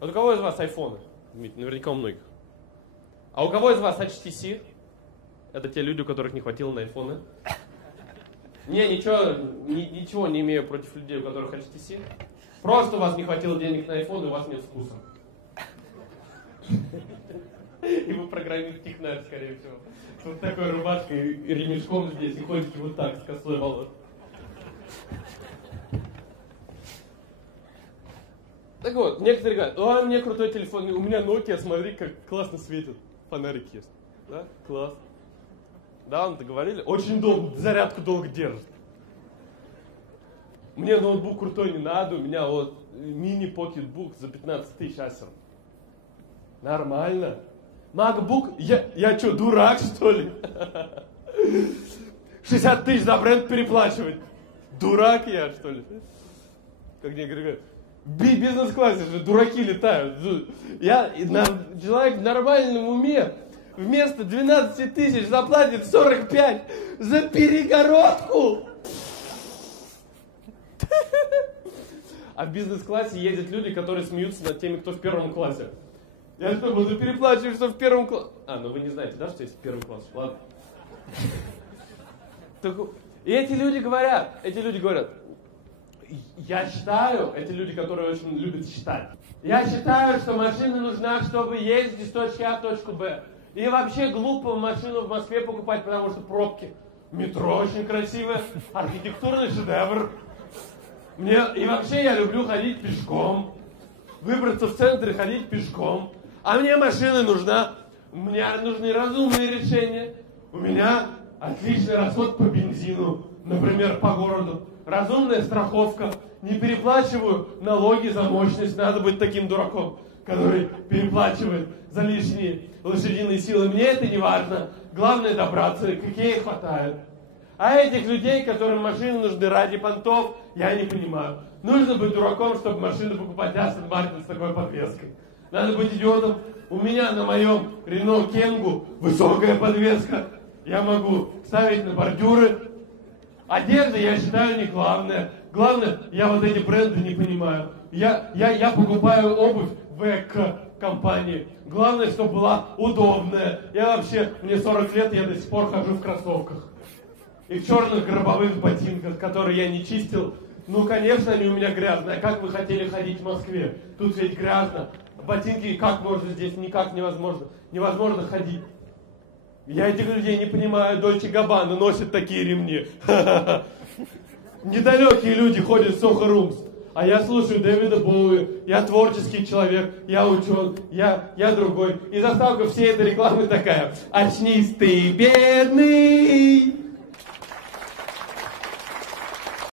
Вот у кого из вас айфоны? Наверняка у многих. А у кого из вас HTC? Это те люди, у которых не хватило на айфоны. Ничего не имею против людей, у которых HTC. Просто у вас не хватило денег на айфон, и у вас нет вкуса. И вы программист-технарь, скорее всего. С вот такой рубашкой и ремешком здесь, и ходите вот так, с косой волос. Так вот, некоторые говорят, у меня крутой телефон, у меня Nokia, смотри, как классно светит. Фонарик есть. Да? Класс. Да, вам договорили? Очень долго, зарядку долго держит. Мне ноутбук крутой не надо, у меня вот мини-покетбук за 15 тысяч асер. Нормально. MacBook, я что, дурак, что ли? 60 тысяч за бренд переплачивать. Дурак я, что ли? Как мне говорят, в бизнес-классе же дураки летают. Человек в нормальном уме вместо 12 тысяч заплатит 45 за перегородку. А в бизнес-классе ездят люди, которые смеются над теми, кто в первом классе. Я что, буду переплачивать, что в первом классе? Ну вы не знаете, да, что есть первый класс? Ладно. И эти люди говорят, я считаю, эти люди, которые очень любят считать, я считаю, что машина нужна, чтобы ездить из точки А в точку Б. И вообще глупо машину в Москве покупать, потому что пробки. Метро очень красивое, архитектурный шедевр. И вообще я люблю ходить пешком. Выбраться в центр и ходить пешком. А мне машина нужна. Мне нужны разумные решения. У меня отличный расход по бензину, например, по городу. Разумная страховка. Не переплачиваю налоги за мощность. Надо быть таким дураком, который переплачивает за лишние лошадиные силы. Мне это не важно. Главное добраться, какие хватает. А этих людей, которым машины нужны ради понтов, я не понимаю. Нужно быть дураком, чтобы машину покупать Астон Мартин с такой подвеской. Надо быть идиотом. У меня на моем Рено Кенгу высокая подвеска. Я могу ставить на бордюры. Одежда, я считаю, не главное. Главное, я вот эти бренды не понимаю. Я покупаю обувь в эко-компании. Главное, чтобы была удобная. Мне 40 лет, я до сих пор хожу в кроссовках. И в черных гробовых ботинках, которые я не чистил. Конечно, они у меня грязные. А как вы хотели ходить в Москве? Тут ведь грязно. Ботинки как можно здесь? Никак невозможно. Невозможно ходить. Я этих людей не понимаю. Дольче Габбана носит такие ремни. Недалекие люди ходят в Сохо Румс. А я слушаю Дэвида Боуи. Я творческий человек. Я учен. Я другой. И заставка всей этой рекламы такая. Очнись ты, бедный.